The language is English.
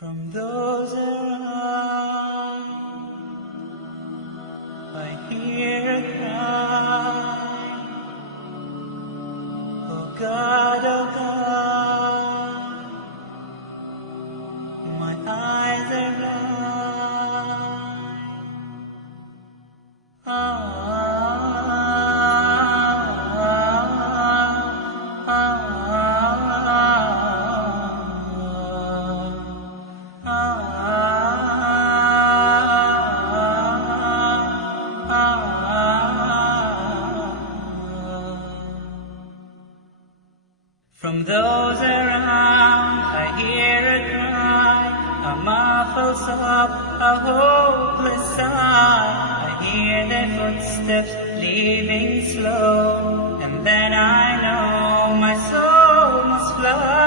From those around, I hear a cry. Oh God, my eyes are blind. From those around, I hear a cry, a muffled sob, a hopeless sigh. I hear their footsteps leaving slow, and then I know my soul must fly.